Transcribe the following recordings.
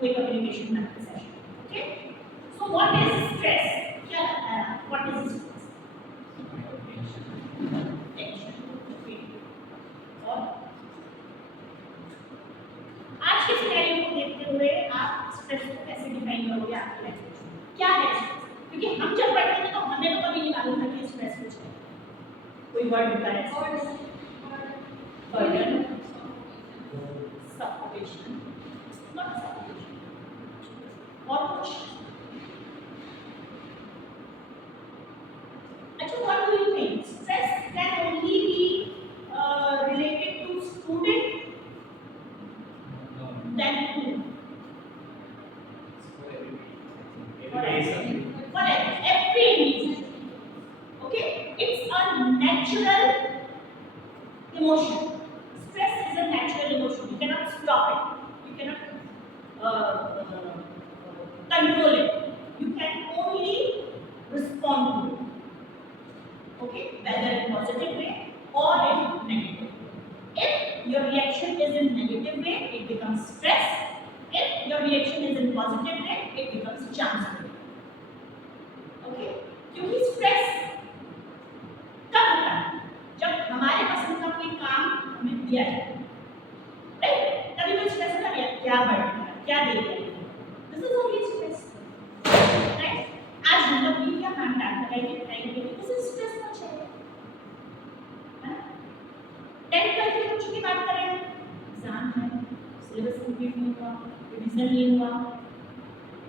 do a communication practice session. Okay? So what is stress? What is stress? Tension. Okay. और आज के scenario को देखते हुए आप स्ट्रेस को कैसे डिफाइन करोगे आपकी लाइफ में? क्या है स्ट्रेस? क्योंकि हम जब पढ़ते थे तो हमें तो कभी नहीं मालूम था कि स्ट्रेस कुछ है। कोई वर्ड होता है बर्डन, सफोकेशन, नॉट सफोकेशन, और कुछ। अच्छा, what do you think? Stress can only be related to student than to for every individual. Okay, it's a natural emotion. Stress is a natural emotion. You cannot stop it. You cannot control it. You can only respond to it. Okay, whether in positive way or in negative. If your reaction is in negative way, it becomes stress. If your reaction is in positive way, it becomes chance. Okay, क्योंकि stress कब होता है? जब हमारे पसंद का कोई काम हमें दिया जाए, राइट? तभी कोई स्ट्रेस होता है, क्या बढ़ेगा, क्या देगा? This is only stress, right? आज हम लोग भी क्या काम डालते हैं, this is stress ना चाहिए, है ना? 10th ट्वेल्थ के बच्चों की बात करें, एग्जाम है, सिलेबस कंप्लीट नहीं हुआ, रिवीजन नहीं हुआ,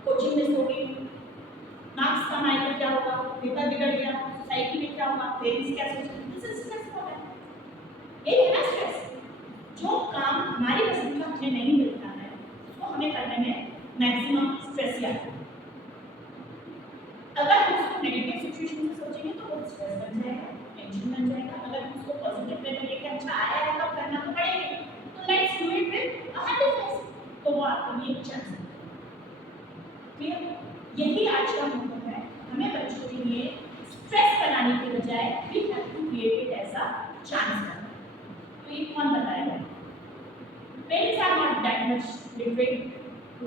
कोचिंग मिस हो गई, मार्क्स कम आए तो क्या होगा, पेपर बिगड़ गया, सोसाइटी में क्या होगा, पेरेंट्स क्या सोचेंगे, this is stress for that. ये है ना स्ट्रेस। जो काम हमारी पसंद का हमें नहीं मिलता है उसको हमें करने में मैक्सिमम स्ट्रेस आता है। अगर हम उसको नेगेटिव सिचुएशन में सोचेंगे तो वो स्ट्रेस बन जाएगा, टेंशन बन जाएगा। अगर हम उसको पॉजिटिव वे में लेकर अच्छा आया है तो करना तो पड़ेगा, तो let's do it with a happy face, तो वो आपके लिए चांस है। क्लियर? यही आज का मतलब है। हमें बच्चों के लिए स्ट्रेस बनाने के बजाय we have to create it as a chance. तो ये कौन बताएगा? Parents are not that much literate to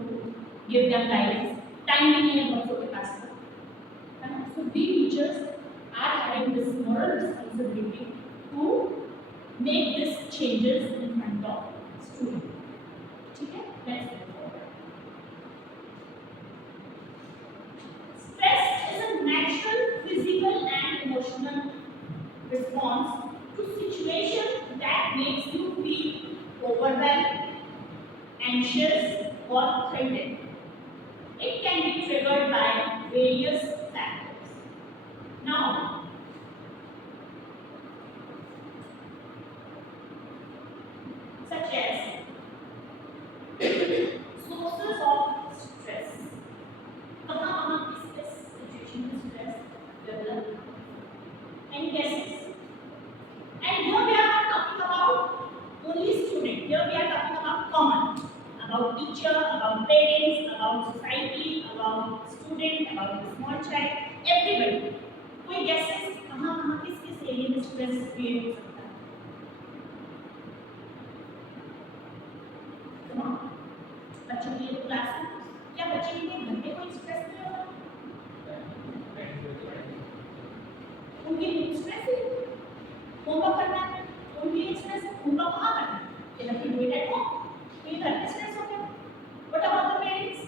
give them guidance, time भी नहीं है बच्चों के पास, है ना? So we teachers are having this moral responsibility to make this changes in front of student. ठीक है, let's natural physical and emotional response to situation that makes you feel overwhelmed, anxious or threatened. It can be triggered by various factors. Now, such as sources of stress. कहाँ किस situation में stress develop? Any guesses? And here we are not talking about only student. Here we are talking about common, about teacher, about parents, about society, about student, about the small child, everybody. कोई guesses? कहाँ किस area में stress create हो सकता है? Come on, बच्चों के लिए क्लास में क्या बच्चे के लिए घर पे कोई स्ट्रेस नहीं होगा? उनके लिए स्ट्रेस है, होमवर्क करना है, उनके लिए स्ट्रेस है, होमवर्क कहाँ करना है? ये लड़की डू इट एट होम, तो ये घर पे स्ट्रेस हो गया। What about the parents?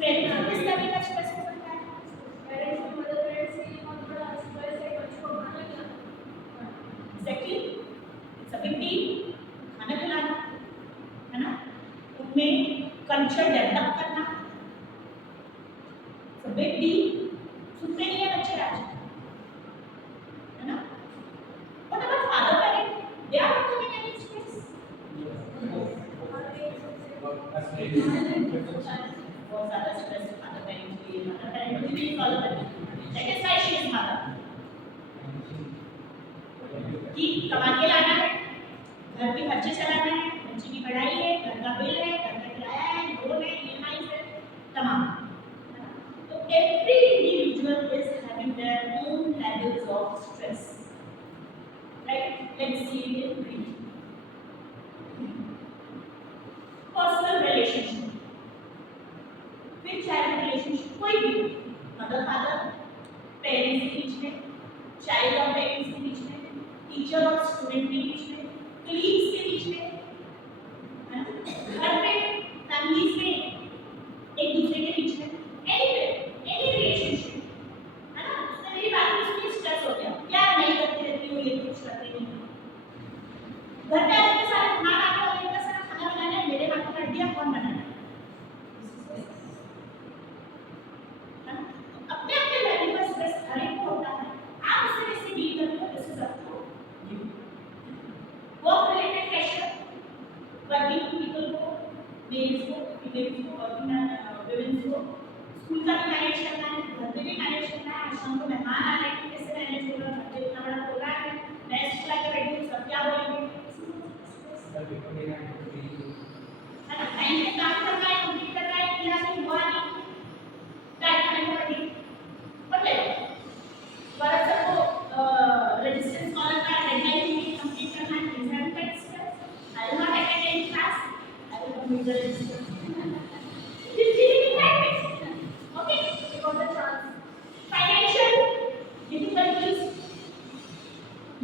Parents को किस तरह का स्ट्रेस हो सकता है? पेरेंट्स को मदर पेरेंट्स के लिए बहुत बड़ा स्ट्रेस है बच्चों को खाना खिलाना। Exactly, it's a big deal, खाना खिलाना, है ना? उनमें कल्चर डेवलप करना, इट्स अ बिग डील। सुनते नहीं है बच्चे आज, है ना? What about father parent? They are not coming any stress. बहुत ज़्यादा stress father parent के लिए, mother parent को भी follow करना। That is why she is mother. कि कमा के लाना है, घर के खर्चे चलाना है, बच्चे की पढ़ाई है, घर का बिल है, घर का किराया है, लोन है, EMI है, तमाम। So every individual is having their own levels of stress. Right? Let's see it in brief. Personal relationship, फिर चाइल्ड रिलेशनशिप कोई भी, मदर फादर, पेरेंट्स के बीच में, चाइल्ड और पेरेंट्स के बीच में, टीचर और स्टूडेंट के बीच में, कलीग्स के बीच में, है ना, घर में, फैमिलीज में, एक दूसरे के बीच में, एनी रिलेशनशिप, है ना। उसने मेरी बात में उसमें स्ट्रेस हो गया, क्या नहीं करती रहती हो, ये कुछ करते नहीं, घर पे आके सारे खाना आने वाले का सारा खाना बनाना है, मेरे हाथ में हड्डियां कौन बनाना है, अपने अपने लेवल पर स्ट्रेस हर एक को होता है, आप उससे कैसे डील करते हो, this is up to you. Work related pressure, working people को, मेल्स को, फीमेल्स को, वर्किंग वुमेन्स को स्कूल का भी मैनेज करना है, घर पे भी मैनेज करना है, शाम को मेहमान आ रहे हैं कैसे मैनेज होगा, घर पे इतना बड़ा प्रोग्राम है, मैं स्कूल आके बैठी हूँ, सब क्या बोलेंगे, है ना, टाइम पे काम करना है, कंप्लीट करना है, किया नहीं हुआ नहीं, टाइम टाइम पर नहीं, बट पर सबको रेजिस्टेंस कॉलर का डेडलाइन में कंप्लीट करना है, एग्जाम का stress, I will not attend any class, I will complete the resistance, okay, because the chance, financial difficulties,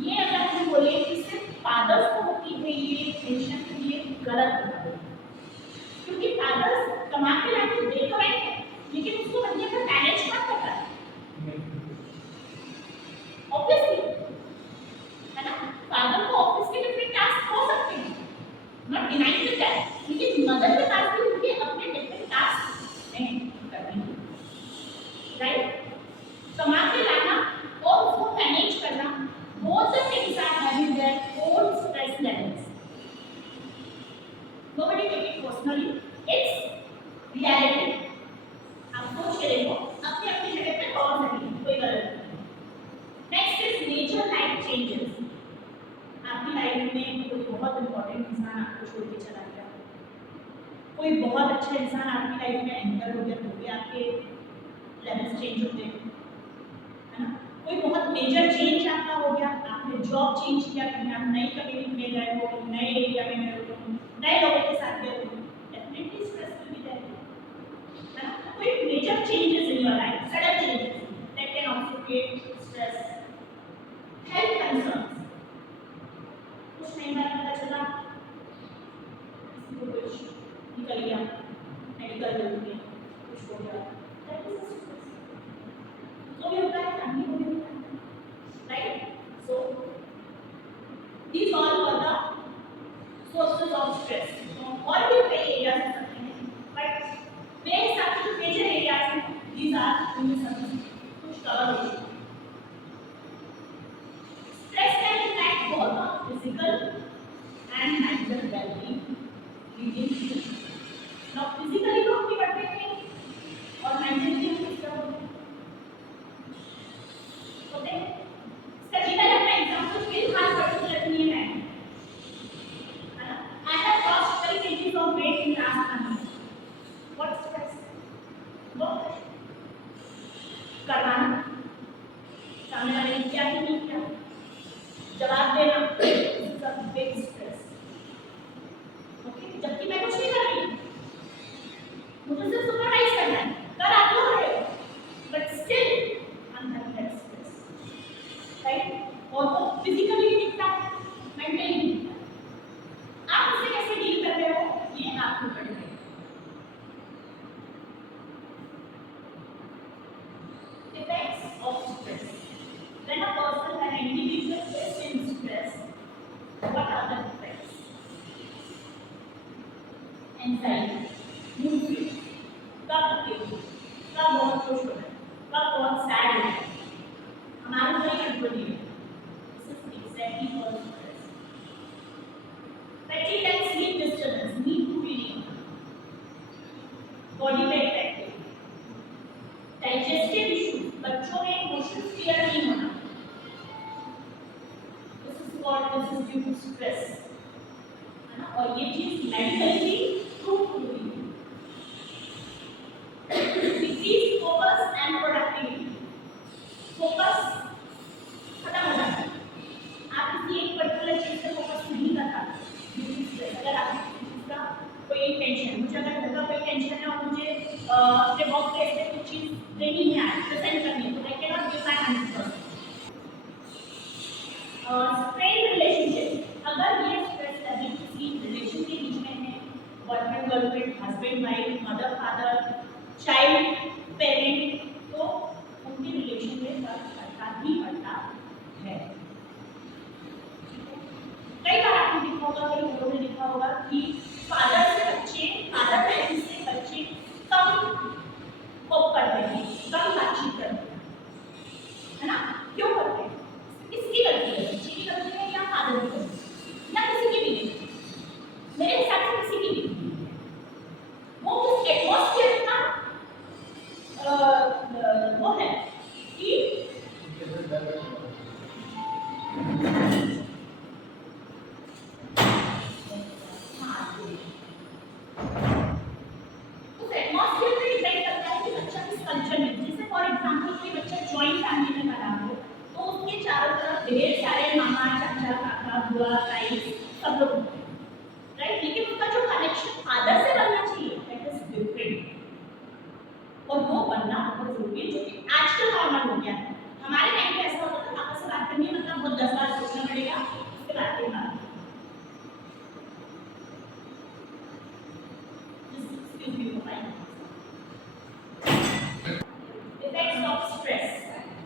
ये अगर हम बोले कि सिर्फ फादर्स को होती है ये टेंशन, तो ये गलत है, क्योंकि फादर्स कमा के लाके दे तो रहे हैं, लेकिन उसको बंदे का मैनेज कौन कर रहा है, ऑब्वियसली, है ना। फादर को ऑफिस के डिफरेंट टास्क हो सकते हैं, नॉट डिनाइंग दैट, लेकिन मदर के पास भी उनके अपने डिफरेंट टास्क हैं करने के, राइट। कमा के लाना और उसको मैनेज करना, both the things are having their own stress levels. Nobody take it personally, it's reality. आप सोच के देखो, अपनी अपनी जगह पे और नहीं, कोई गलत नहीं। Next is major life changes. आपकी लाइफ में कोई बहुत इंपॉर्टेंट इंसान आपको छोड़ के चला गया, कोई बहुत अच्छा इंसान आपकी लाइफ में एंटर हो गया, तो भी आपके लेवल्स चेंज होते हैं, है ना। कोई बहुत मेजर चेंज आपका हो गया, आपने जॉब चेंज किया, कहीं आप नई कम्युनिटी में गए हो, नए एरिया में गए हो, नए लोगों के साथ गए हो, definitely stress will be there, है ना। कोई major changes in your life, sudden changes that can also create stress. Health concerns, कुछ नहीं पता चला, किसी को कुछ निकल गया, मेडिकल बिल में कुछ हो गया, दैट इज अ स्ट्रेस, तो ये होता है, फैमिली को भी होता है, right? So these all are the sources of stress. So और भी कई areas हो सकते हैं, but मेरे हिसाब से जो major areas हैं, these are इनमें सब कुछ cover हो चुका है। Stress can impact both on physical and mental well-being, leading to now physically तो आपकी बढ़ते हैं और mentally भी डिस्टर्ब होते हैं। फिलहाल पर्टिकुलर नहीं है, ना, I have lost 12 kg of weight in last month. What stress? Work करवाना, सामने वाले ने किया कि नहीं किया, जवाब देना, this is a big stress. Okay, जबकि मैं कुछ नहीं कर रही, मुझे सिर्फ सुपरवाइज करना है, कर आप लोग रहे हो, but still I'm having that stress, right? और वो फिजिकली भी दिखता है, मेंटली भी दिखता है, आप उससे कैसे डील कर रहे हो, ये आपको करना है। Effects of stress. When a person, an individual is in stress, what are the effects? Anxiety, mood swings, कब बहुत खुश हो रहा है, कब बहुत सैड हो रहा है, हमारा कोई कंट्रोल नहीं है। Exactly for stress. Fatigue and sleep disturbance, need to feeling, body weight active, digestive issues, बच्चों में emotions clear नहीं होना, this is due to stress, है ना। और ये चीज मेडिकली प्रूव हुई है। Decrease focus and productivity, focus खत्म हो जाता है, आप किसी एक पर्टिकुलर चीज पे फोकस नहीं कर पाते, अगर आप किसी चीज का कोई टेंशन मुझे अगर घर का कोई टेंशन है और मुझे अपने वर्क प्लेस पे कुछ चीज़ देनी है, प्रेजेंट करनी है, तो I can not give my 100%। Strain relationship, अगर ये स्ट्रेस अभी किसी रिलेशन के बीच में है, boyfriend girlfriend, husband wife, mother father, child parent, तो उनके रिलेशन में फर्क पड़ता ही पड़ता है। कई बार आपने देखा होगा, कई लोगों ने देखा होगा कि फादर से बच्चे, फादर पेरेंट्स से बच्चे कम कोप करते हैं, कम बातचीत करते हैं, है ना? क्यों करते हैं? किसकी गलती है? बच्चे की गलती है या फादर की गलती है या किसी की भी नहीं? मेरे हिसाब से किसी की भी नहीं। वो उस एटमॉस्फेयर का वो है कि उस एटमॉस्फेयर पे डिपेंड करता है कि बच्चा किस कल्चर में, जैसे फॉर एग्जांपल कोई बच्चा जॉइंट फैमिली में बड़ा हो तो उसके चारों तरफ ढेर सारे मामा, चाचा, काका, बुआ, ताई सब लोग होते हैं, राइट? लेकिन उसका जो कनेक्शन फादर से बनना चाहिए दैट इज डिफरेंट, और वो बनना बहुत जरूरी है, जो कि आजकल नॉर्मल हो गया है। हमारे टाइम पे ऐसा होता था, पापा से बात करनी है मतलब बहुत 10 बार सोचना पड़ेगा, उसके बाद फिर बात। Excuse me for my effects of stress.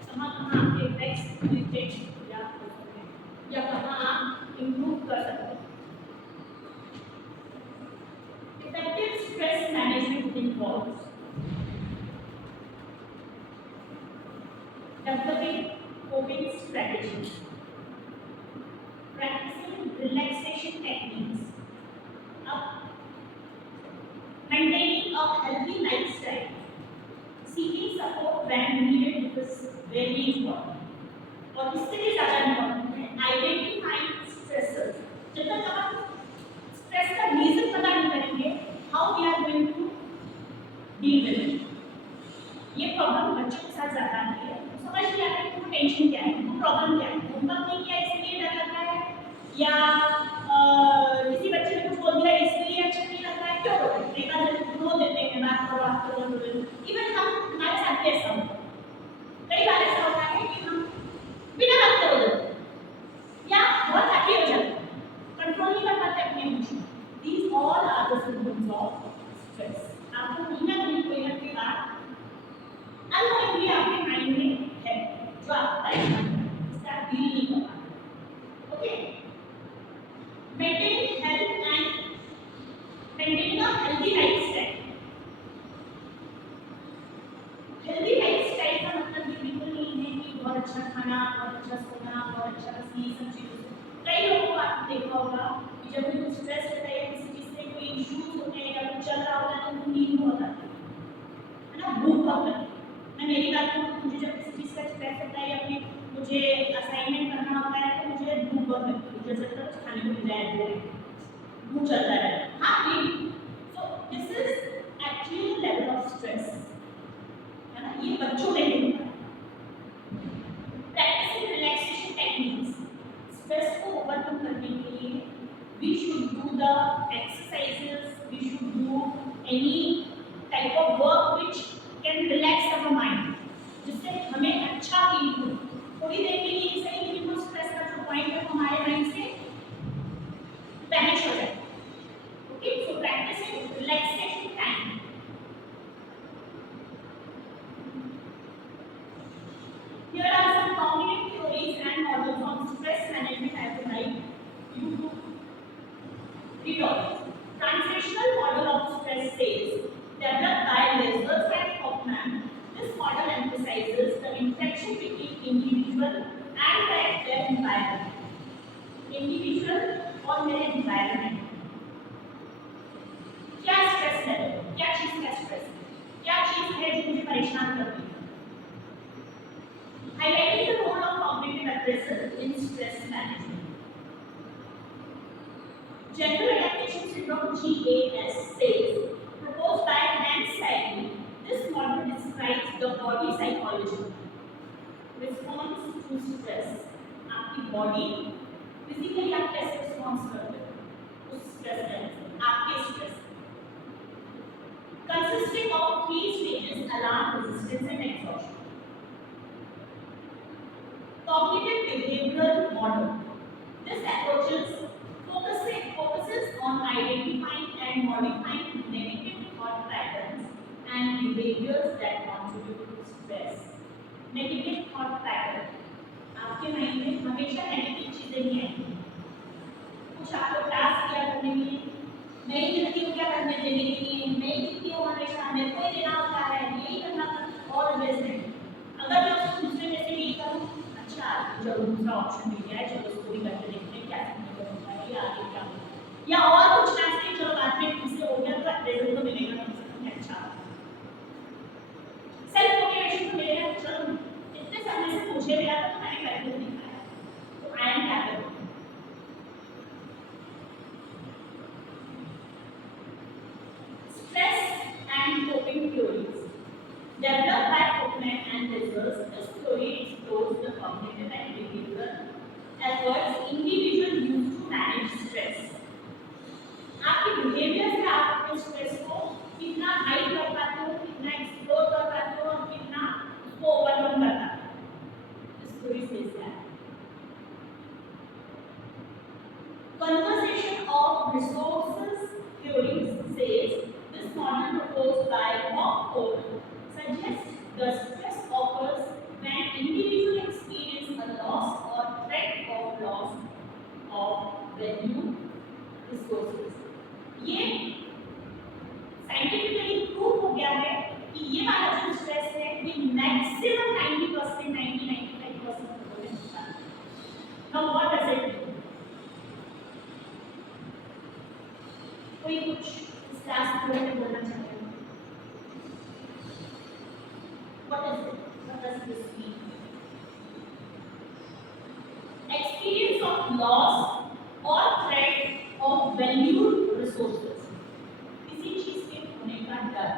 कहाँ आपके effects irritate या कहाँ आप improve कर सकते हैं। Effective stress management involves developing coping strategies, practicing relaxation techniques, maintaining a healthy lifestyle, seeking support when needed, because very important. और इससे भी ज़्यादा इम्पोर्टेंट है आइडेंटिफाइंग स्ट्रेसर्स। जब तक आप स्ट्रेस का रीजन पता नहीं करेंगे, how we are going to deal with it. ये प्रॉब्लम बच्चों के साथ ज़्यादा आती है, समझ नहीं आता कि वो टेंशन क्या है, वो प्रॉब्लम क्या है, होमवर्क नहीं किया इसलिए डर लग रहा है, या किसी बच्चे ने कुछ बोल दिया इसलिए अच्छा नहीं लग रहा है, क्यों हो रहा है? एक आध रो देते हैं, बात करो इवन हम हमारे साथ भी ऐसा होता है। कई बार ऐसा होता है कि हम बिना बात करे हो जाते हैं या बहुत हैप्पी हो जाते हैं, कंट्रोल नहीं कर पाते अपने emotion. These all are the symptoms of stress. आपको कहीं ना कहीं कोई ना कोई बात अननोइंगली आपके माइंड में है जो आप इसका डील नहीं कर पाते। Okay, maintaining health and maintaining a healthy lifestyle. Healthy lifestyle का मतलब ये बिल्कुल नहीं है कि बहुत अच्छा खाना, बहुत अच्छा सोना, बहुत अच्छा बस ये सब चीज़ें। कई लोगों को आपने देखा होगा कि जब उनको स्ट्रेस होता है या किसी चीज़ से कोई इश्यूज होते हैं या कुछ चल रहा होता है तो उनको नींद बहुत आती है ना, भूख बहुत लगती है। मैं मेरी बात करूँ, मुझे जब किसी चीज़ का स्ट्रेस होता है या फिर मुझे असाइनमेंट करना होता है तो मुझे भूख बहुत लगती है, मुझे लगता है कुछ खाने को मिल जाए, भूख चलता है। हाँ नहीं, so this is actually level of stress, है ना? ये बच्चों में नहीं होता। प्रैक्टिसिंग रिलैक्सेशन टेक्निक्स, स्ट्रेस को ओवरकम करने के लिए we should do the exercises, we should do any type of work which can relax our mind, जिससे हमें अच्छा फील हो। थोड़ी देर के लिए सही, लेकिन वो स्ट्रेस का जो पॉइंट है हमारे माइंड से वैनिश हो जाए। Okay, so practising relaxation time. Here are some cognitive theories and models on stress management I would like you to read on. Translational model of stress says, developed by Leslie and Hoffman, this model emphasizes the interaction between individual and their environment. Individual और मेरे environment। क्या stress है, क्या चीज़ का stress, क्या चीज़ है जो मुझे परेशान करती है। Highlighting the role of cognitive arousal in stress management. General Adaptation Syndrome (GAS) says, proposed by Hans Selye, this model describes the body psychology response to stress. आपकी body physically आप कैसे response करते हो उस stress में, आपके stress। alarm resistance and exhaustion. Cognitive behavioral model. This focuses on identifying and modifying negative thought patterns and behaviors that contribute to stress. Negative thought pattern. आपके mind में हमेशा नेगेटिव चीजें ही आएंगी। कुछ आपको टास्क किया करने के लिए, मैं ही दिखती हूँ क्या करने देने के लिए, मैं ही दिखती हूँ हमेशा, मेरे को ही देना होता है, यही करना और बेस्ट। अगर मैं उसको दूसरे में से डील करूँ, अच्छा चलो दूसरा ऑप्शन मिल गया है, चलो उसको भी करके देखते हैं क्या सीखने को मिलता है, या आगे क्या होगा, या और कुछ टास्क है, चलो बाद में इससे हो गया तो रिजल्ट तो मिलेगा कम से कम अच्छा। सेल्फ मोटिवेशन तो मिलेगा, चलो इतने समय से मुझे मिला तो मैंने करके दिखाया, तो I am capable. Theories developed by Hoffman and Rizzo, this theory explores the cognitive and behavioral efforts individuals use to manage stress. आपके बिहेवियर से आप अपने स्ट्रेस को कितना हाइड कर पाते हो, कितना एक्सप्लोर कर पाते हो और कितना उसको ओवरकम कर पाते हो। This theory says that conservation of resources theory says this model proposed by Rockford suggests the stress occurs when individuals experience a loss or threat of loss of value resources. ये scientifically prove हो गया है कि ये वाला जो stress है ये मैक्सिमम 90%, 90-95% होता है। Now what does it do? कोई कुछ इस क्लास के बारे में बोलना चाहते हैं? What is it? What does this mean? Experience of loss or threat of valued resources. किसी चीज के होने का डर,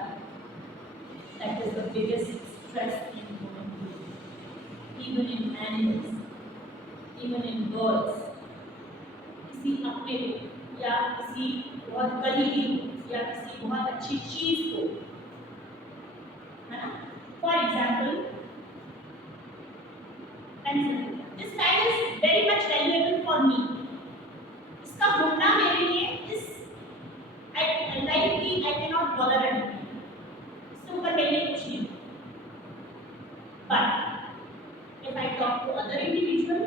that is the biggest stress in human being. Even in animals, even in birds. किसी अपने को या किसी बहुत करीबी या किसी बहुत अच्छी चीज को, है ना? For example, pencil. This pen is very much valuable for me. इसका होना मेरे लिए इस I cannot bother at it. इससे ऊपर मेरे लिए कुछ नहीं। But if I talk to other individual,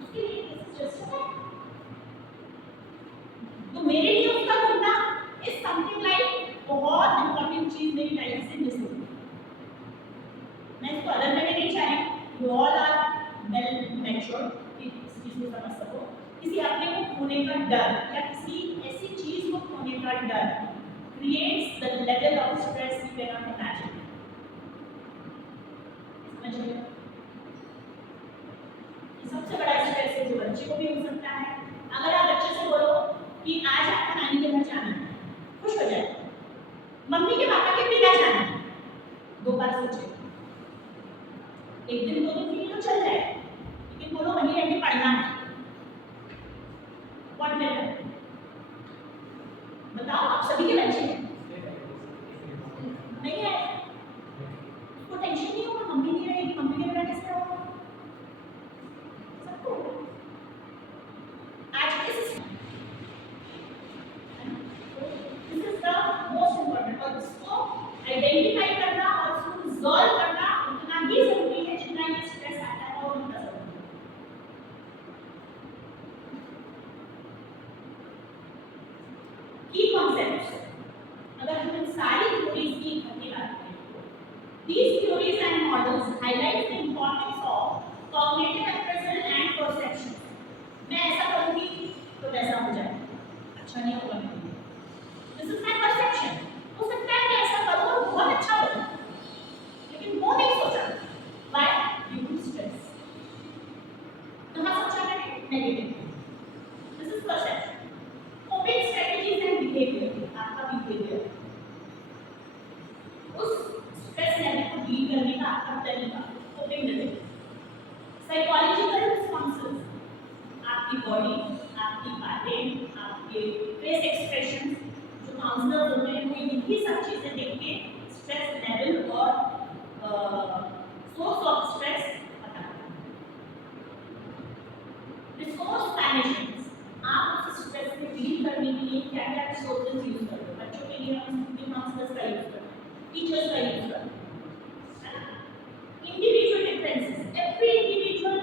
उसके लिए this is just a fact. तो मेरे लिए उसका होना is something like बहुत important चीज मेरी लाइफ से मिस होगी। मैं इसको अदर में नहीं चाह रही। You all are well matured कि इस चीज को समझ सको। किसी अपने को खोने का डर या किसी ऐसी चीज को खोने का डर creates the level of stress you cannot imagine. समझिए? ये सबसे बड़ा स्ट्रेस है जो बच्चे को भी हो सकता है। अगर आप बच्चे से बोलो कि आज आपको नानी के घर जाना है, खुश हो जाए। मम्मी के पापा के बिना जाना है, दो बार सोचे। एक दिन दो दिन के लिए तो चल जाए, लेकिन बोलो वहीं रह के पढ़ना है। What will happen? बताओ, आप सभी के बच्चे हैं? नहीं है? उसको टेंशन नहीं होगा, मम्मी नहीं रहेगी, मम्मी के बिना कैसे रहोगा? सबको आज इस this is the most important, और इसको आइडेंटिफाई करना और उसको रिजॉल्व करना उतना ही जरूरी है जितना ये स्ट्रेस आता है और उतना जरूरी है। की कॉन्सेप्ट्स अगर हम इन सारी थ्योरीज की इकट्ठी करते हैं, these theories and models highlight the importance of cognitive appraisal and perception. मैं ऐसा करूँगी तो वैसा हो जाएगा, अच्छा नहीं होगा मेरे लिए। This is my perception. हो सकता है मैं ऐसा करूँ और बहुत अच्छा हो जाए, लेकिन वो नहीं सोचा। Why? Due to stress. कहाँ सोचा मैंने? Negative. This is perception. Coping strategies and behavior. आपका behavior. उस स्ट्रेस लेवल को डील करने का आपका तरीका, coping लेवल। Psychological responses. आपकी बॉडी, आपकी बातें, आपके फेस एक्सप्रेशन, जो काउंसलर होते हैं वो यही सब चीजें देख के स्ट्रेस लेवल और सोर्स ऑफ स्ट्रेस पता करना। रिसोर्स मैनेजमेंट, आप उस स्ट्रेस से डील करने के लिए क्या क्या रिसोर्सेज यूज करते हो। बच्चों के लिए हम काउंसलर्स का यूज करते हैं, टीचर्स का यूज करते हैं। इंडिविजुअल डिफरेंसेस, एवरी इंडिविजुअल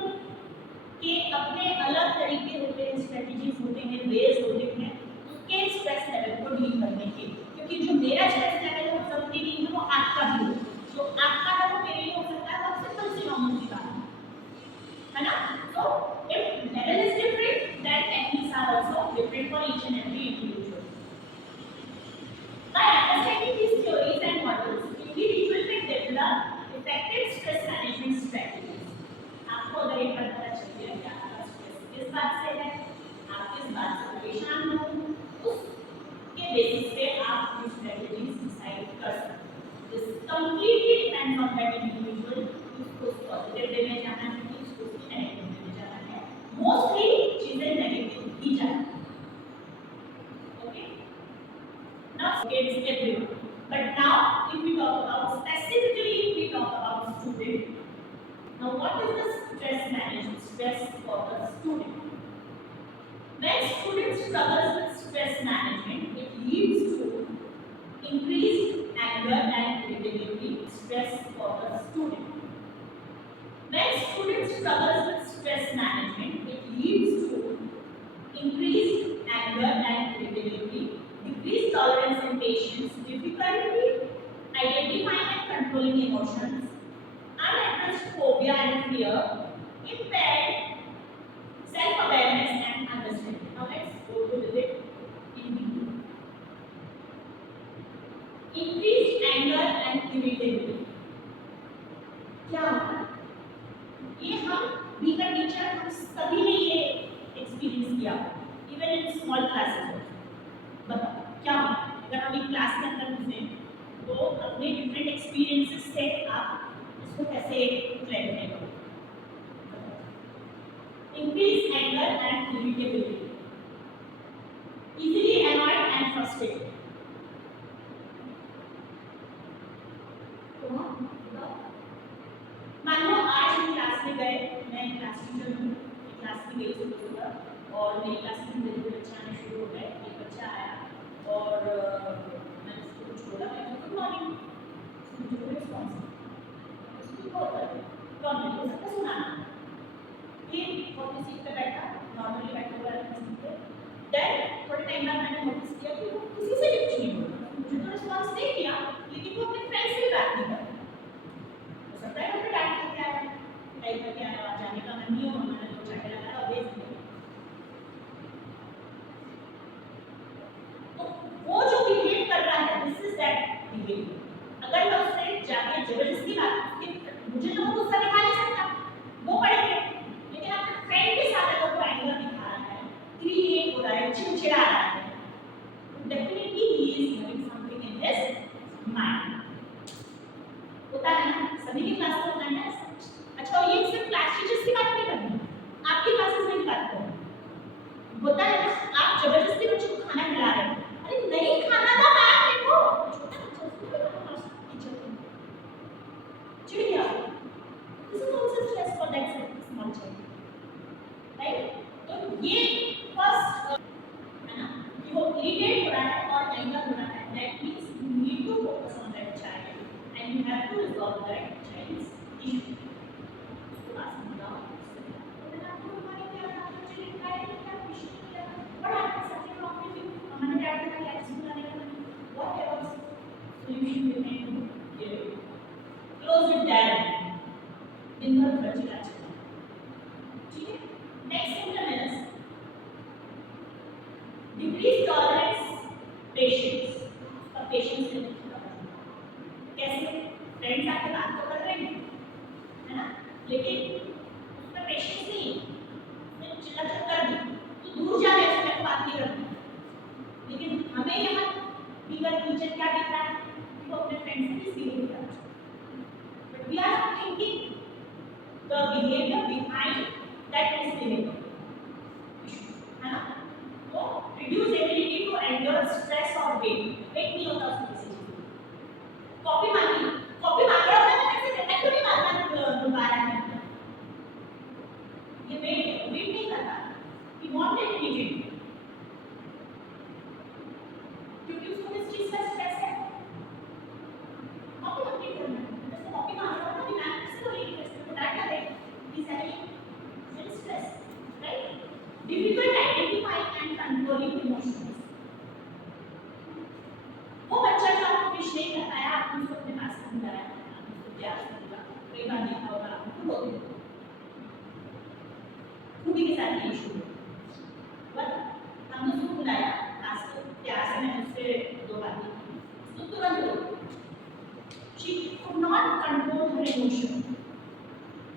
के अपने अलग तरीके होते हैं, स्ट्रेटजीज होते हैं, वेज होते हैं उसके स्ट्रेस लेवल को डील करने के, क्योंकि जो मेरा स्ट्रेस लेवल है वो सबके लिए है, वो आपका भी हो, जो आपका है वो मेरे लिए हो सकता है, वो सिंपल सी नॉर्मल सी बात है ना। So if level is different, then techniques are also different for each and every individual. By understanding these theories and models, individual can develop effective stress management strategies. आपको अगर एक बात पता चल गया कि आपका स्ट्रेस किस बात से है, आप किस बात से परेशान हो, उसके बेसिस पे आप ये स्ट्रेटजीज डिसाइड कर सकते हैं। This completely depends on that individual, उसको पॉजिटिव वे में जाना है, उसको नेगेटिव वे में जाना है। मोस्टली चीजें नेगेटिव ही जाती हैं। Okay? Now it's everyone. But now, if we talk about specifically, if we talk about student. Now, what is the stress management? Stress for the student. When student struggles with stress management, it leads to increased anger and irritability. Stress for the student. When student struggles with stress management, it leads to increased anger and irritability, decreased tolerance and patience, difficulty identifying and controlling emotions, unaddressed phobia and fear, impaired self-awareness and understanding. Now let's go to it in detail. Increased anger and irritability. क्या होता है? ये हम being a teacher हम सभी ने ये experience किया, इवन इन स्मॉल क्लासेस। बताओ क्या होता है अगर हम एक क्लास के अंदर घुसे तो अपने डिफरेंट एक्सपीरियंसेस से आप इसको कैसे क्लैरिफाई करोगे? Increase anger and irritability, easily annoyed and frustrated. मान लो आज हम क्लास में गए, मैं क्लास टीचर हूँ, क्लास में गई सुबह और मेरी क्लास में मेरे बच्चे आने शुरू हो गए। एक बच्चा आया और मैंने उसको कुछ बोला, मैं गुड मॉर्निंग, मुझे कोई रिस्पॉन्स नहीं, उसको क्या होता है कौन नहीं हो सकता सुनाना। फिर वो किसी पे बैठा, नॉर्मली बैठा हुआ है किसी पे, देन थोड़े टाइम बाद मैंने नोटिस किया कि वो किसी से भी कुछ नहीं बोल रहा, मुझे तो रिस्पॉन्स नहीं किया, लेकिन वो अपने फ्रेंड से भी बात नहीं कर रहा। सकता है अपने डांट करके आया, टाइप करके आया, जाने का मन नहीं हो, मैंने दो चाटे लगाया और भेज दिया। तो वो जो बिहेव कर रहा है, दिस इज दैट बिहेवियर। अगर मैं उससे जाके जबरदस्ती बात की, मुझे तो वो गुस्सा दिखा नहीं सकता, वो पड़ेंगे, लेकिन अपने फ्रेंड के साथ अगर वो एंगर दिखा रहा है, क्रिएट हो रहा है, चिड़चिड़ा रहा है, definitely he is having something in his mind. होता है ना, सभी की क्लास में होता है ना। अच्छा, ये सिर्फ क्लास टीचर्स की बात नहीं करनी, आपकी क्लासेस में भी बात करो। होता है ना, आप जबरदस्ती बच्चों को खाना खिला रहे हैं, अरे नहीं खाना था मैम, देखो छोटा बच्चा उसको भी खाना टीचर को चिढ़ गया। This is also stress for that small child, right? तो ये फर्स्ट है ना कि वो इरिटेट हो रहा है और एंगर हो रहा है, that means you need to focus on that child and you have to resolve that child's issue. उसको पास में जाओ, तो आपको हमारे क्या आपको चाहिए क्या है क्या इशू क्या है, what happens after you talk with you, हमारे डैड का क्या सुनाने का नहीं, what else solution we can give, close it down, दिन भर बचना चाहिए, ठीक है? Next symptom is decreased tolerance, patience, और patience है कैसे? फ्रेंड्स आपके बात तो कर रहे हैं, है ना, लेकिन उसका पेशेंस नहीं, उसने चिल्ला कर दी तो दूर जाने उसने बात नहीं करनी। लेकिन हमें यहाँ बिगर टीचर क्या दिख रहा है कि वो अपने फ्रेंड्स से किस बिहेव कर रहा है, but we are thinking the behaviour behind that misbehaviour, है ना। तो reduce ability to endure stress और वेट नहीं होता उसमें किसी चीज, कॉपी समझाया, प्यार से बोला, कई बार देखा होगा आपको बोलते हैं खूबी के साथ ये इशू बट हमने उसको बुलाया, खासकर प्यार से मैंने उससे 2 बातें की, तो तुरंत बोली she could not control her emotion.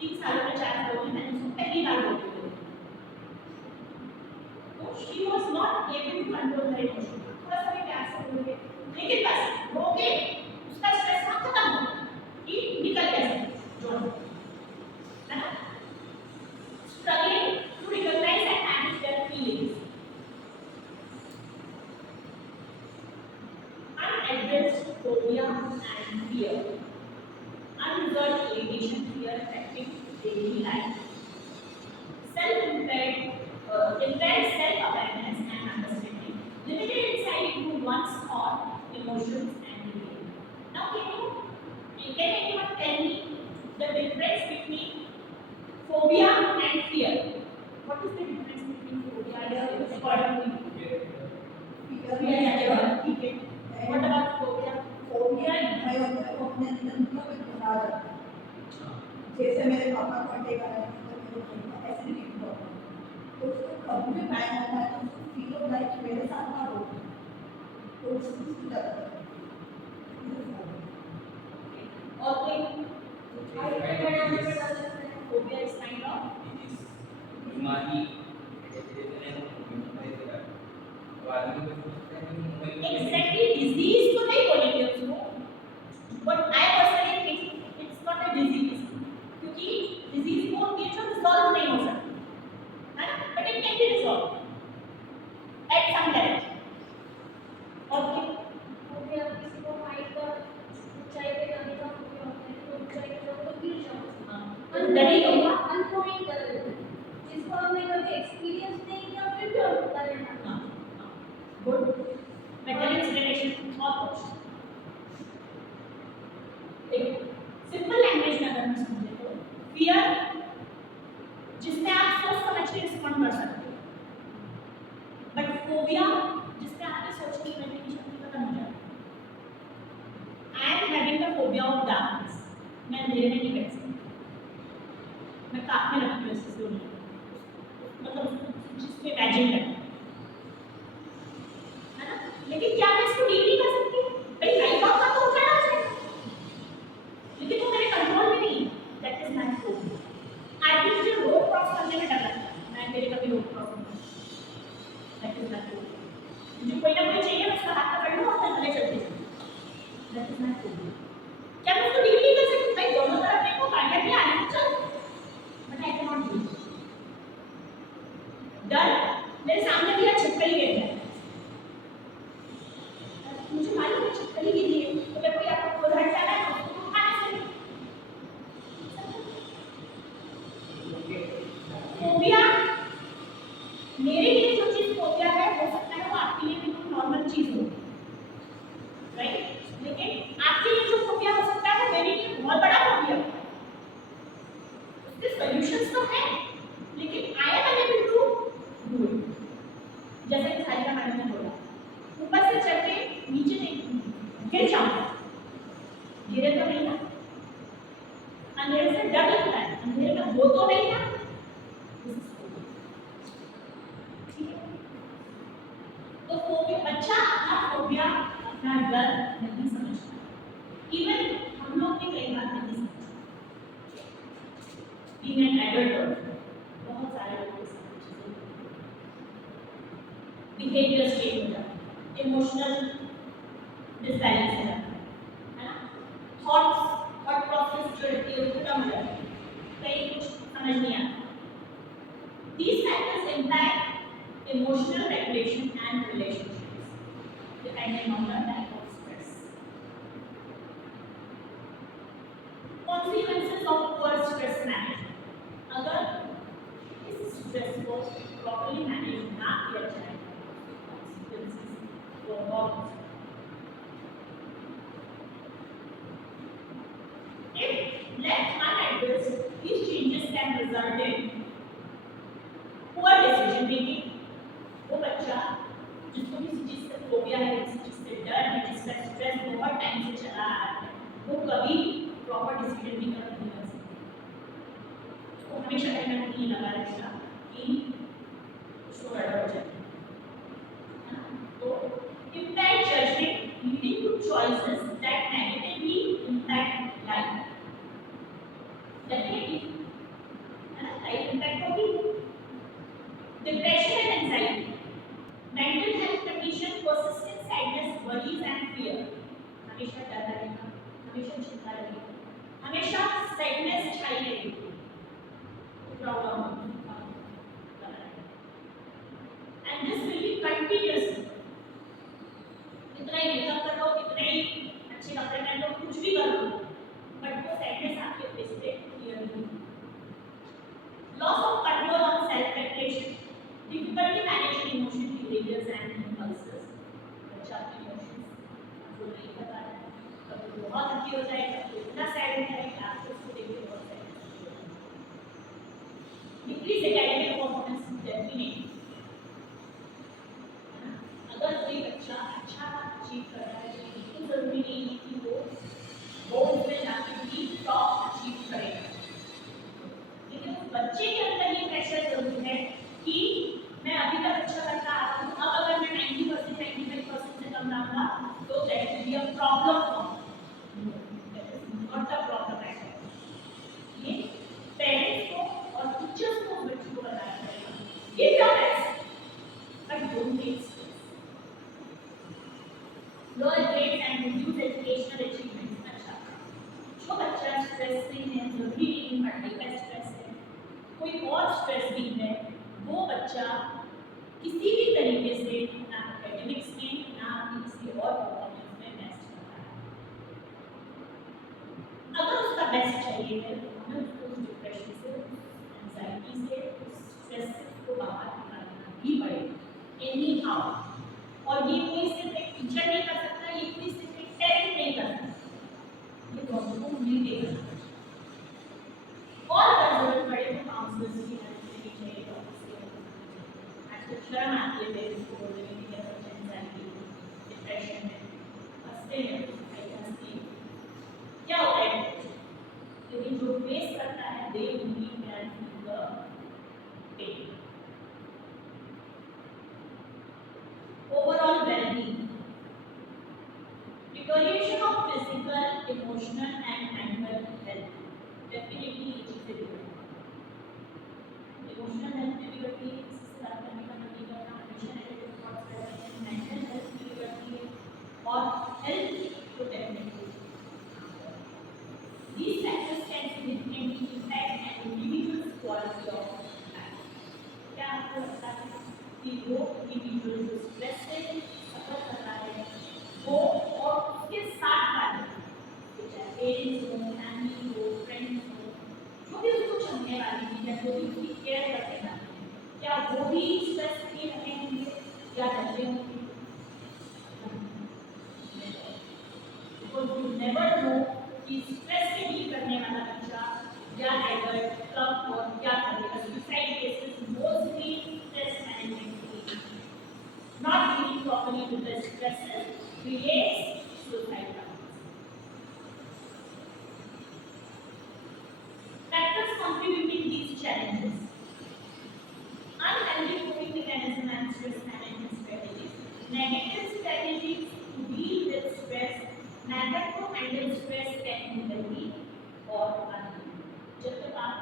3 सालों में 4 सालों में मैंने उसको पहली बार बोली तो she was not able to control her emotion. थोड़ा सा भी प्यार से बोले लेकिन बस रो के उसका स्ट्रेस खत्म हो कि निकल गया जो है ना। Struggling to recognize and manage their feelings. Unaddressed phobia and fear. Unresolved irritation, fear affecting daily life. Impaired self-awareness and understanding. Limited insight into one's thought, emotions, and behavior. Now, can anyone tell me the difference between phobia and fear? What is the difference between phobia and fear? According to you? Fear. ठीक है. What about phobia? phobia भय होता है, वो अपने अंदर मतलब एक भरा जाता है। जैसे मेरे पापा को अटैक आया था तो मेरे को एसिडिटी प्रॉब्लम, तो उसको कभी भी टाइम आता है तो उसको फील होता है कि मेरे साथ ना हो, तो उसको डर लगता है। और कोई phobia is kind of बीमारी exactly disease तो नहीं बोलेंगे उसको, but I personally think it's not a disease क्योंकि disease को नेचर रिजॉल्व नहीं हो सकती है ना, but it can be resolved at some level। और phobia किसी को हाइट का ऊंचाई पे जाने का phobia होता है, तो ऊंचाई पे जाओ तो गिर जाओ, डरी होगा अननोइंग कर देते हैं, जिसको हमने कभी एक्सपीरियंस नहीं किया फिर भी होता रहना। गुड मेंटल इंस्पिरेशन और कुछ एक सिंपल लैंग्वेज में अगर हम समझे तो फियर जिसमें आप सोच समझ के रिस्पॉन्ड कर सकते हो, बट फोबिया जिसमें आपकी सोचने समझने की शक्ति खत्म हो जाती है। I am having the phobia of darkness, मैं अंधेरे में नहीं बैठ सकती, मैं कांपने लगती हूँ इससे मतलब जिसमें इमेजिन करती है ना, लेकिन क्या मैं इसको डील नहीं कर सकती? भाई लाइफ आपका तो उठा ना जाए, लेकिन वो मेरे कंट्रोल में नहीं है। That is my phobia. I think मुझे रोड क्रॉस करने में डर लगता है, मैं मेरे कभी रोड क्रॉस नहीं करती। That is my phobia. मुझे कोई ना कोई चाहिए, मैं उसका हाथ पकड़ लूँ और मैं चले चलती हूँ। That is my phobia. क्या मैं उसको डील नहीं कर सकती? भाई दोनों तरफ देखो, गाड़ियाँ भी आ रही हैं, चल, but I can not do. डर मेरे सामने भी छिपकली गिर जाए, मुझे मालूम है छिपकली गिरी है तो मेरे को या तो खुद हट जाना है उसको उठाने से। फोबिया मेरे लिए जो चीज फोबिया है हो सकता है वो आपके लिए बिल्कुल नॉर्मल चीज हो, राइट, लेकिन आपके लिए जो फोबिया हो सकता है मेरे लिए बहुत बड़ा फोबिया है। उसके सॉल्यूशंस तो हैं लेकिन I am unable to do it. जैसे कि सारिका मैडम ने बोला, ऊपर से चढ़ के नीचे नहीं गिर जाऊंगा, गिरे तो नहीं ना, अंधेरे से डर लगता है, अंधेरे में हो तो नहीं ना, ठीक है। तो फोबिया बच्चा अपना फोबिया अपना डर नहीं समझता, इवन हम लोग भी कई बार नहीं समझते। बीइंग एन एडल्ट बहुत सारे लोग बिहेवियर चेंज हो जाता है, इमोशनल डिसबैलेंस हो जाता है ना, थॉट प्रोसेस जो रहती है वो खत्म हो जाती है, कहीं कुछ समझ नहीं आता। These factors impact emotional regulation and relationships depending on the type of stress. Consequences of poor stress management. अगर इस स्ट्रेस को प्रॉपर्ली मैनेज ना किया जाए तो बहुत if left unaddressed, these changes can result in poor decision making। वो बच्चा जिसको किसी चीज से फोबिया है, किसी चीज से डर है, जिसका स्ट्रेस बहुत टाइम से चला आ रहा है, वो कभी प्रॉपर डिसीजन भी कर नहीं सकते। तो हमेशा कहना नहीं लगा रहेगा कि उसको गड़बड़ हो जाए, है ना? तो impact judgment leading to choices that negatively impact life, definitely, है ना? लाइफ इम्पैक्ट होगी। Depression and anxiety, mental health condition, persistent sadness, worries and fear, हमेशा डर रहेगा, हमेशा चिंता रहेगी, हमेशा सैडनेस छाई रहेगी, problem and this will be continuous. इतना ही मेकअप कर लो, इतने ही अच्छे कपड़े पहन लो, कुछ भी कर लो, बट वो सैडनेस आपके फेस पे क्लियर नहीं। Loss of control on self regulation, difficulty managing emotion behaviors and impulses, बच्चा अपने इमोशंस को नहीं बता रहा है, कभी बहुत दुखी हो जाएगा, कभी इतना सैड हो जाएगा, आपको उसको देख के बहुत सैड लगेगा। डिक्रीज एकेडमिक परफॉर्मेंस, डेफिनेटली, अगर कोई बच्चा अच्छा अचीव कर रहा है तो बिल्कुल जरूरी नहीं है कि वो बोर्ड में जाके भी टॉप अचीव करेगा, लेकिन उस बच्चे के अंदर ये प्रेशर जरूर है कि मैं अभी तक अच्छा करता आ रहा हूँ, अब अगर मैं 90% 95% से कम लाऊंगा तो that will be a problem for me, not the problem at all. ये पेरेंट्स को और टीचर्स को बच्चों को बताना पड़ेगा, give your best but don't take stress. Lower grades and reduce educational achievements, अच्छा जो बच्चा स्ट्रेस में है, जरूरी नहीं पढ़ने का स्ट्रेस है, कोई और स्ट्रेस भी है, वो बच्चा किसी भी तरीके से ना एकेडमिक्स में ना किसी और परफॉर्मेंस में बेस्ट करता है। अगर उसका बेस्ट चाहिए है तो हमें उसको उस डिप्रेशन से, एंजाइटी से, उस स्ट्रेस को बाहर निकालना ही पड़ेगा एनी हाउ। और ये कोई सिर्फ एक टीचर नहीं कर सकता, ये कोई सिर्फ एक पेरेंट नहीं कर सकता, ये दोनों को मिलकर करना पड़ेगा। और अगर जरूरत पड़े तो काउंसलर्स की हेल्प लेनी चाहिए, डॉक्टर्स की हेल्प लेनी चाहिए। आजकल शर्म आती है पेरेंट्स को बोलने में कि मेरा बच्चा एंजाइटी डिप्रेशन में, हंसते हैं, हंसती है। क्या होता है लेकिन जो फेस करता है they only can feel the pain. Overall wellbeing, रिकॉर्डिएशन of physical, emotional and mental health, definitely ये चीजें बिगड़ती हैं। इमोशनल हेल्थ में बिगड़ती है, किसी से बात करने का मन नहीं करना, हमेशा नेगेटिव थॉट्स रहते हैं, मेंटल हेल्थ में बिगड़ती है, और हेल्थ तो definitely. These factors can significantly impact an individual's quality of life. क्या आपको लगता है कि वो इंडिविजुअल जो स्ट्रेस से सफर कर रहा है वो और उसके साथ वाले चाहे पेरेंट्स हो, फैमिली हो, फ्रेंड्स हो, जो भी उसको चलने वाली है या जो भी उसकी केयर करने वाली है, क्या वो भी स्ट्रेस फ्री रहे होंगे या डरते होंगे? Because you never know कि स्ट्रेस से डील करने वाला बच्चा या एडल्ट कब और क्या करेगा। Suicide cases mostly stress management not dealing properly with the stresses creates suicide problems. Factors contributing these challenges: unhealthy coping mechanism and stress management strategies, negative strategies to deal with stress, method to handle stress can be healthy or unhealthy. जब तक आप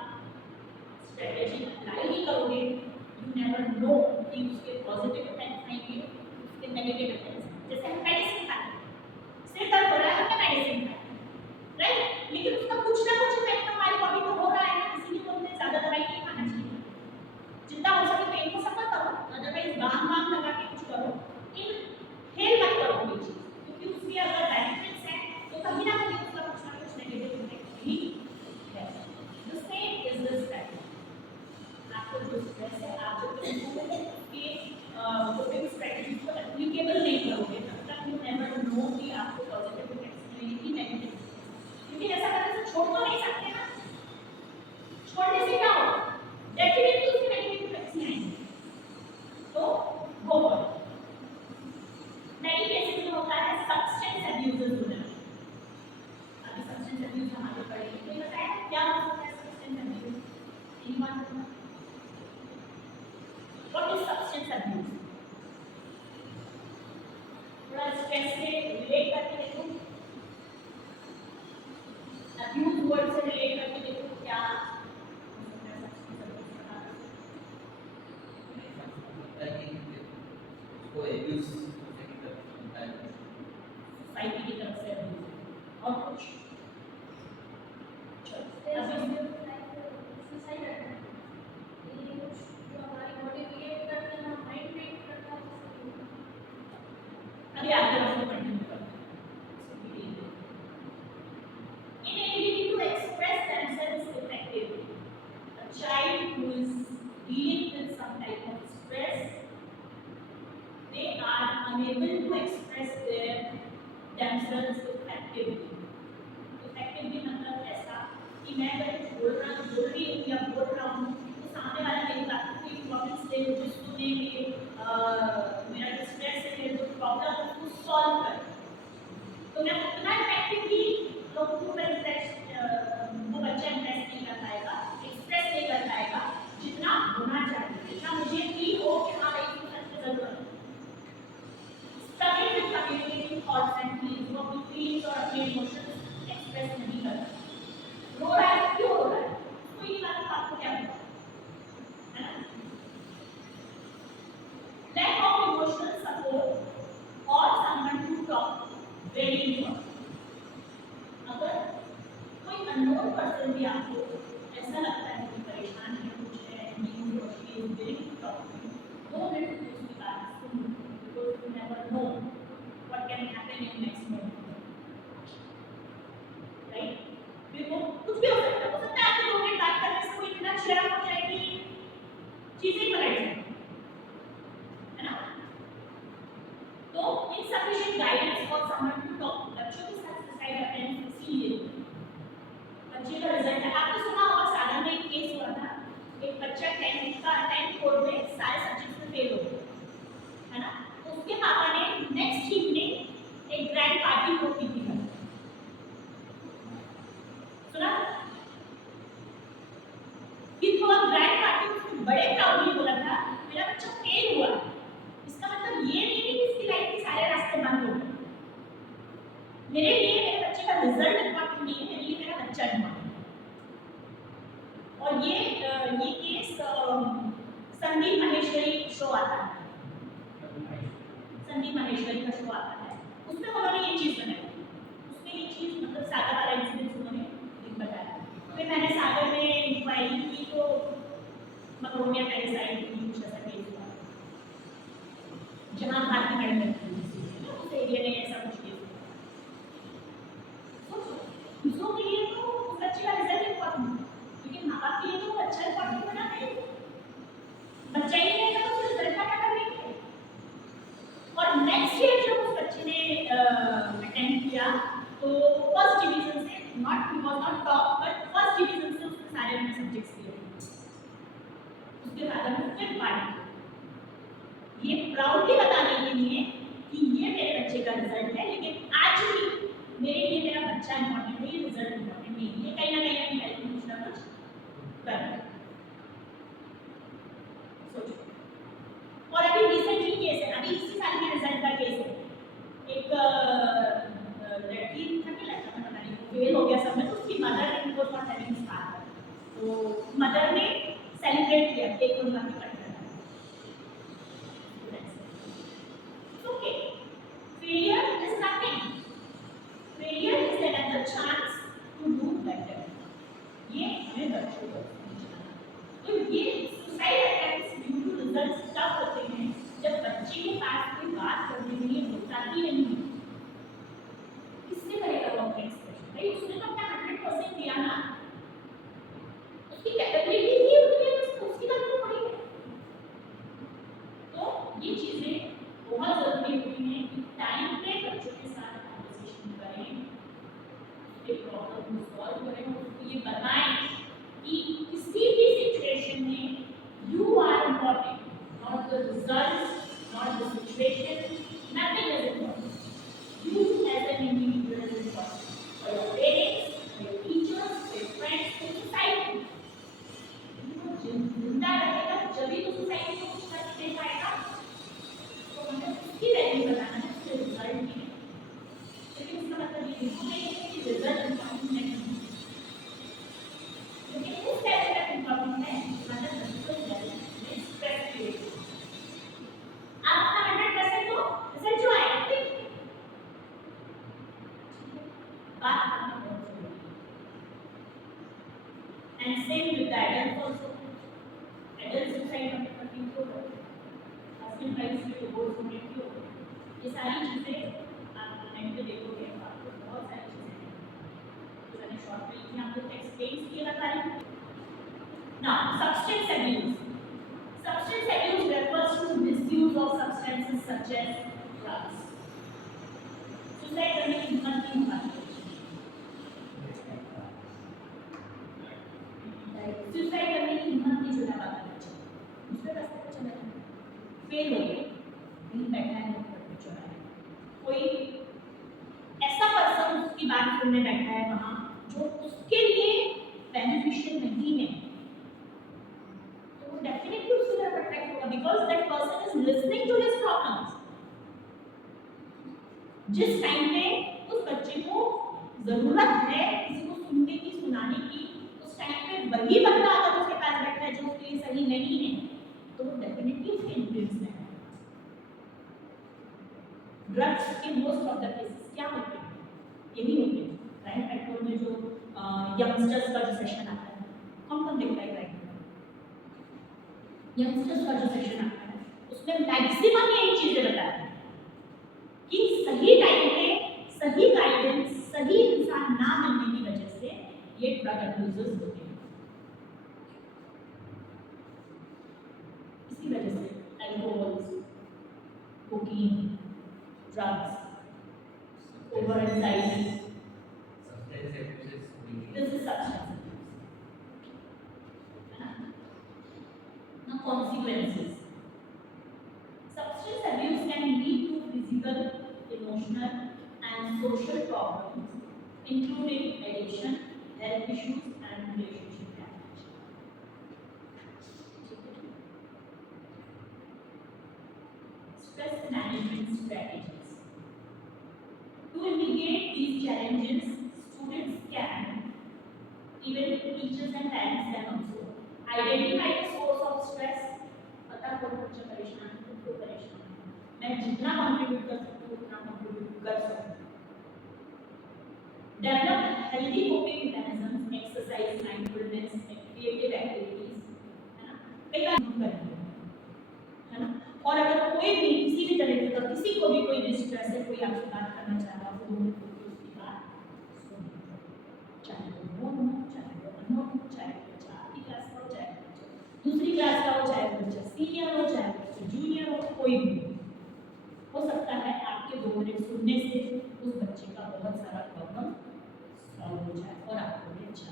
strategy apply नहीं करोगे, you never know कि उसके positive effects आएंगे, उसके negative effects. जैसे हम मेडिसिन खाते हैं, सिर दर्द हो रहा है, हमने मेडिसिन खाई, राइट, लेकिन उसका कुछ ना कुछ इफेक्ट हमारी बॉडी को हो रहा है, इसीलिए बोलते हैं ज्यादा दवाई नहीं खाना चाहिए, जितना हो सके पेन को सफर करो, अदरवाइज बाम लगा के कुछ करो, इन फेल मत करो कोई चीज, क्योंकि उसके अगर बेनिफिट्स हैं तो कभी ना कभी उसका कुछ ना कुछ नेगेटिव इफेक्ट भी है। The same is the strategy. आपको जो स्ट्रेस है, आप जो उसके कोपिंग स्ट्रेटजीज को एप्लीकेबल नहीं करोगे तब तक वो वर्ड से रिलेट करके देखो क्या उसको एब्यूज की तरफ होता है सोसाइटी की तरफ से abuse है। और कुछ There's अभी also like suicide attempt. ये कुछ जो हमारी बॉडी रिएक्ट करते हैं, हमारा माइंड रिएक्ट करता है, अभी आगे हम कंटिन्यू करते हैं। Inability to express themselves effectively. A child who is dealing with some type of stress, they are unable to express themselves effectively. Effectively मतलब ऐसा कि मैं अगर बोल रही हूँ या बोल रहा हूँ तो सामने वाला मेरी बात को इम्पोर्टेंस दे मुझे सुने मेरा जो स्ट्रेस है मेरे जो प्रॉब्लम है उसको सॉल्व कर तो मैं उतना इफेक्टिवली लोगों को वो बच्चा इम्प्रेस नहीं कर पाएगा एक्सप्रेस नहीं कर पाएगा जितना होना चाहिए जितना मुझे फील हो कि हाँ भाई इसको सच में जरूरत है struggle with communicating thoughts and feelings वो अपनी फीलिंग्स और अपने इमोशंस एक्सप्रेस नहीं करता रो रहा है क्यों रो रहा है तो ये बात आपको क्या पता है ना lack of emotional support or someone to talk very important अगर कोई अननोन पर्सन भी आपको ऐसा लगता है कि परेशान है कुछ है न्यूज और she is very talking 2 minute उसकी बात सुन because you never know what can happen in next moment right फिर वो कुछ भी हो सकता है आपको 2 मिनट बात करने से कोई इतना चिढ़ा हो जाए कि चीजें ही पलट जाए है ना तो insufficient guidance for someone to talk बच्चों के साथ सुसाइड अटेम्प्ट इसीलिए बच्चे का रिजल्ट है आपने सुना होगा सागर में एक केस हुआ था एक बच्चा 10th बोर्ड में सारे सब्जेक्ट्स में फेल हो गया है ना तो उसके पापा ने नेक्स्ट इवनिंग एक ग्रैंड पार्टी को की थी सुना कि थोड़ा ग्रैंड पार्टी उसने बड़े प्राउडली बोला था मेरा बच्चा फेल हुआ इसका मतलब ये नहीं है कि इसकी लाइफ के सारे रास्ते बंद हो गए मेरे लिए मेरे बच्चे का रिजल्ट इम्पोर्टेंट नहीं है मेरे लिए मेरा बच्चा इम्पोर्टेंट और ये केस संदीप महेश्वरी शो आता है संदीप महेश्वरी का शो आता है उसमें उन्होंने ये चीज़ बनाई उसमें ये चीज़ मतलब सागर वाला इंसिडेंट उन्होंने बताया फिर मैंने सागर में इंक्वायरी की तो मकरोनिया पैरासाइट की कुछ ऐसा केस हुआ जहाँ भारतीय मैडम उस एरिया में ऐसा कुछ केस हुआ दूसरों के लिए तो उस बच्चे का रिजल्ट इम्पोर्टेंट लेकिन माँ बाप के लिए तो अच्छा इम्पोर्टेंट बना है बच्चा ही नहीं है तो रिजल्ट का क्या करेंगे और नेक्स्ट ईयर जब उस बच्चे ने अटेम्प्ट किया तो फर्स्ट डिवीजन से not he was not top but first division से उसने सारे अपने सब्जेक्ट्स क्लियर उसके बाद हम फिर पार्ट ये प्राउडली बताने के लिए कि ये मेरे बच्चे का रिजल्ट है लेकिन आज भी मेरे लिए मेरा बच्चा इम्पोर्टेंट है ये रिजल्ट इम्पोर्टेंट नहीं है कहीं ना कहीं अपनी हेल्थ में कुछ ना कुछ कर रहा है सोचो और अभी रिसेंटली केस है अभी इसी साल के रिजल्ट का केस है एक लड़की था कि लड़का पता नहीं फेल हो गया सब में तो उसकी मदर ने उनको फॉर हैविंग स्टार्ट तो मदर ने सेलिब्रेट किया केक उनका भी कट करना okay failure is nothing failure is another chance to do better ये हमें बच्चों को तो ये suicide attempts due to results तब होते हैं जब बच्चे के पास कोई बात करने के लिए होता ही नहीं किसने करेगा वो अपने एक्सप्रेशन भाई उसने तो अपना 100% दिया ना उसकी कैपेबिलिटी ही उतनी है उसकी गलती थोड़ी है तो ये चीजें बहुत जरूरी होती हैं कि टाइम पे बच्चों के साथ कन्वर्सेशन करें एक प्रॉब्लम को सॉल्व करें और उसको ये बताएं कि किसी भी सिचुएशन में you are important not the results not the situation nothing is important you as an individual is important for your parents for your teachers for your friends for society जिंदा रहेगा जब ही तो सोसाइटी को कुछ कर दे पाएगा तो हमें उसकी वैल्यू बताना है उसके रिजल्ट की लेकिन इसका मतलब ये नहीं है कि रिजल्ट इम्पोर्टेंट नहीं है बात करना बहुत जरूरी है। And same with the adult also, adult suicide में करती हो, हस्बैंड वाइफ से डिवोर्स होने की हो, ये सारी चीजें आप नेट पे देखोगे तो आपको बहुत सारी चीजें हैं जो मैंने शॉर्ट में लिखी, आपको एक्सप्लेन किया था। Now substance abuse, substance abuse refers to misuse of substances such as drugs. Suicide करने की हिम्मत नहीं होती, सुसाइड करने की हिम्मत नहीं जुटा पाता बच्चा, दूसरे रास्ते पर चला जाता, फेल हो गया, कहीं बैठा है पर चला है, कोई ऐसा पर्सन उसकी बात सुनने बैठा है वहाँ जो उसके लिए बेनिफिशियल नहीं है, तो वो डेफिनेटली उसकी तरफ अट्रैक्ट होगा, because that person is listening to his problems. जिस टाइम पे उस बच्चे को जरूरत है किसी को सुनने की, सुनाने की, उस टाइम पे वही बंदा अगर उसके पास बैठा है जो उसके लिए सही नहीं है, तो वो डेफिनेटली उसके इन्फ्लुएंस में है। ड्रग्स के मोस्ट ऑफ द केसेस क्या होते हैं, यही होते हैं। क्राइम पेट्रोल में जो यंगस्टर्स का जो सेशन आता है, कौन कौन देखता है क्राइम? यंगस्टर्स का जो सेशन आता है उसमें मैक्सिमम यही चीजें बताते हैं कि सही टाइम पे सही गाइडेंस, सही इंसान ना मिलने की वजह से ये ड्रग अब्यूजर्स होते हैं। इसी वजह से alcohol, cocaine, drugs, over anxiety, Substance abuse is being this is substance abuse. Now consequences. Substance abuse can lead to physical, emotional, and social problems, including addiction, health issues, and relationship damage. Stress management strategies. To mitigate these challenges, students can, even teachers and parents can also identify the source of stress. पता करो बच्चा परेशान है, खुद को परेशान है, मैं जितना कंट्रीब्यूट कर सकता हूँ उतना कंट्रीब्यूट कर सकता हूँ। Develop healthy coping mechanisms, exercise, mindfulness, creative activities, है ना, कई बार हम करते हैं, है ना। और अगर कोई भी किसी भी तरह का, किसी को भी कोई डिस्ट्रेस है, कोई आपसे बात करना चाह रहा हो, तो उसकी बात सुनिए, चाहे वो नो हो, चाहे वो अननो हो, चाहे वो बच्चा आपकी क्लास का हो, चाहे वो बच्चा दूसरी क्लास का हो, चाहे वो बच्चा सीनियर हो, चाहे वो बच्चा जूनियर हो, कोई भी हो सकता है आपके 2 मिनट सुनने से उस बच्चे का बहुत सारा प्रॉब्लम सॉल्व हो जाए और आपको भी अच्छा